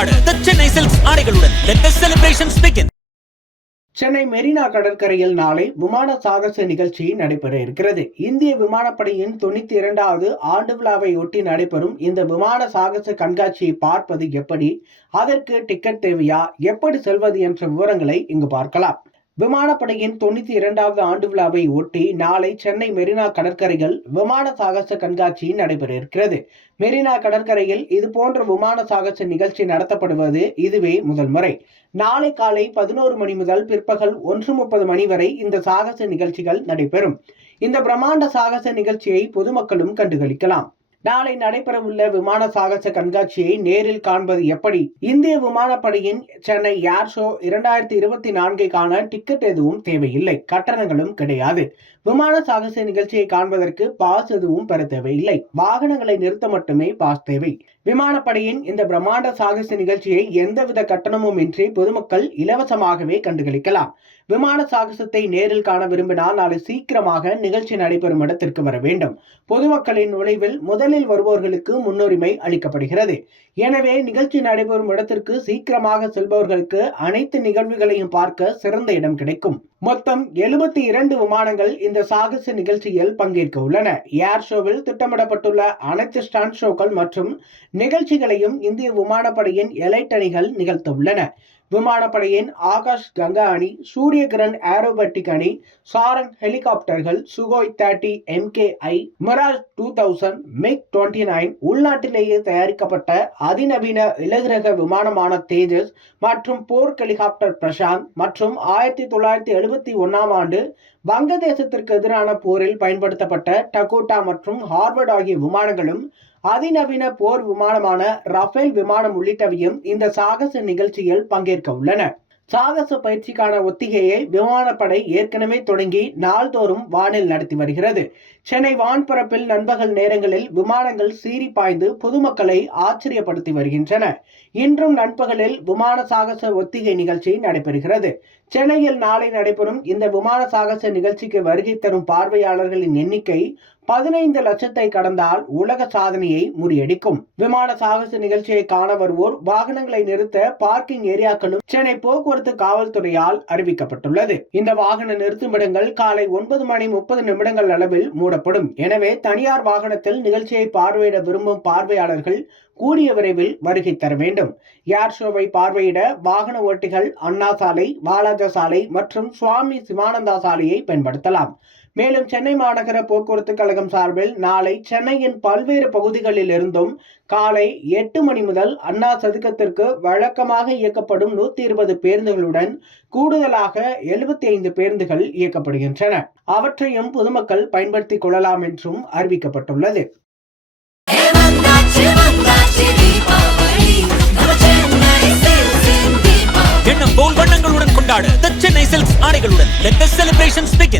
சென்னை சென்னை மெரினா கடற்கரையில் நாளை விமான சாகச நிகழ்ச்சி நடைபெற இருக்கிறது. இந்திய விமானப்படையின் தொண்ணூத்தி இரண்டாவது ஆண்டு விழாவை ஒட்டி நடைபெறும் இந்த விமான சாகச கண்காட்சியை பார்ப்பது எப்படி? அதற்கு டிக்கெட் தேவையா? எப்படி செல்வது என்ற விவரங்களை இங்கு பார்க்கலாம். விமானப்படையின் தொண்ணூத்தி இரண்டாவது ஆண்டு விழாவை ஒட்டி நாளை சென்னை மெரினா கடற்கரையில் விமான சாகச கண்காட்சி நடைபெற இருக்கிறது மெரினா கடற்கரையில் இது போன்ற விமான சாகச நிகழ்ச்சி நடத்தப்படுவது இதுவே முதல் முறை. நாளை காலை பதினோரு மணி முதல் பிற்பகல் ஒன்று முப்பது மணி வரை இந்த சாகச நிகழ்ச்சிகள் நடைபெறும். இந்த பிரம்மாண்ட சாகச நிகழ்ச்சியை பொதுமக்களும் கண்டுகளிக்கலாம். நாளை நடைபெறவுள்ள விமான சாகச கண்காட்சியை நேரில் காண்பது எப்படி? இந்திய விமானப்படையின் சென்னை ஏர் ஷோ இரண்டாயிரத்தி இருபத்தி நான்கைக்கான டிக்கெட் எதுவும் தேவையில்லை. கட்டணங்களும் கிடையாது. விமான சாகச நிகழ்ச்சியை காண்பதற்கு பாஸ் எதுவும் பெற தேவையில்லை. வாகனங்களை நிறுத்த மட்டுமே பாஸ் தேவை. விமானப்படையின் இந்த பிரம்மாண்ட சாகச நிகழ்ச்சியை எந்தவித கட்டணமும் இன்றி பொதுமக்கள் இலவசமாகவே கண்டுகளிக்கலாம். விமான சாகசத்தை நேரில் காண விரும்பினால் நாளை சீக்கிரமாக நிகழ்ச்சி நடைபெறும் இடத்திற்கு வர வேண்டும். பொதுமக்களின் நுழைவில் முதல் முதலில் வருபவர்களுக்கு முன்னுரிமை அளிக்கப்படுகிறது. எனவே நிகழ்ச்சி நடைபெறும் இடத்திற்கு சீக்கிரமாக செல்பவர்களுக்கு அனைத்து நிகழ்வுகளையும் பார்க்க சிறந்த இடம் கிடைக்கும். மொத்தம் எழுபத்தி இரண்டு விமானங்கள் இந்த சாகச நிகழ்ச்சியில் பங்கேற்க உள்ளன. ஏர் ஷோவில் திட்டமிடப்பட்டுள்ள அனைத்து ஸ்டாண்ட் ஷோக்கள் மற்றும் நிகழ்ச்சிகளையும் இந்திய விமானப்படையின் எலைட் அணிகள் நிகழ்த்த உள்ளன. விமானப்படையின் ஆகாஷ் கங்கா அணி சூரிய கிரண் ஏரோபேட்டிக் அணி சாரங் ஹெலிகாப்டர்கள் Sukhoi thirty MK I Mirage two thousand MiG twenty nine உள்நாட்டிலேயே தயாரிக்கப்பட்ட அதிநவீன இலகுரக விமானமான தேஜஸ் மற்றும் போர்க் ஹெலிகாப்டர் பிரசாந்த் மற்றும் ஆயிரத்தி தொள்ளாயிரத்தி எழுபத்தி ஒன்னாம் ஆண்டு வங்கதேசத்திற்கு எதிரான போரில் பயன்படுத்தப்பட்ட டகோட்டா மற்றும் ஹார்வர்ட் ஆகிய விமானங்களும் அதிநவீன போர் விமானமான ரஃபேல் விமானம் உள்ளிட்டவையும் இந்த சாகச நிகழ்ச்சியில் பங்கேற்க உள்ளன சாகச பயிற்சிக்கான ஒத்திகையை விமானப்படை ஏற்கனவே தொடங்கி நாள்தோறும் வானில் நடத்தி வருகிறது. சென்னை வான்பரப்பில் நண்பகல் நேரங்களில் விமானங்கள் சீறி பாய்ந்து பொதுமக்களை ஆச்சரியப்படுத்தி வருகின்றன. இன்றும் நண்பகலில் விமான சாகச ஒத்திகை நிகழ்ச்சி நடைபெறுகிறது. சென்னையில் நாளை நடைபெறும் இந்த விமான சாகச நிகழ்ச்சிக்கு வருகை தரும் பார்வையாளர்களின் எண்ணிக்கை பதினைந்து லட்சத்தை கடந்தால் உலக சாதனையை முறியடிக்கும். விமான சாகச நிகழ்ச்சியை காண வருவோர் வாகனங்களை நிறுத்த பார்க்கிங் ஏரியாக்களும் சென்னை போக்குவரத்து காவல்துறையால் அறிவிக்கப்பட்டுள்ளது. இந்த வாகன நிறுத்துமிடங்கள் காலை ஒன்பது மணி முப்பது நிமிடங்கள் அளவில் மூடப்படும். எனவே தனியார் வாகனத்தில் நிகழ்ச்சியை பார்வையிட விரும்பும் பார்வையாளர்கள் கூடிய விரைவில் வருகை தர வேண்டும். ஏர் ஷோவை பார்வையிட வாகன ஓட்டிகள் அண்ணா சாலை வாலாஜா சாலை மற்றும் சுவாமி சிவானந்தா சாலையை பயன்படுத்தலாம். மேலும் சென்னை மாநகர போக்குவரத்து கழகம் சார்பில் நாளை சென்னையின் பல்வேறு பகுதிகளில் இருந்தும் காலை எட்டு மணி முதல் அண்ணா சதுக்கத்திற்கு வழக்கமாக இயக்கப்படும் நூத்தி இருபது பேருந்துகளுடன் கூடுதலாக எழுபத்தி ஐந்து பேருந்துகள் இயக்கப்படுகின்றன. அவற்றையும் பொதுமக்கள் பயன்படுத்திக் கொள்ளலாம் என்றும் அறிவிக்கப்பட்டுள்ளது. எண்ணம் போல் வண்ணங்களுடன் கொண்டாடு. சென்னை சில்க்ஸ் ஆடைகளுடன். Let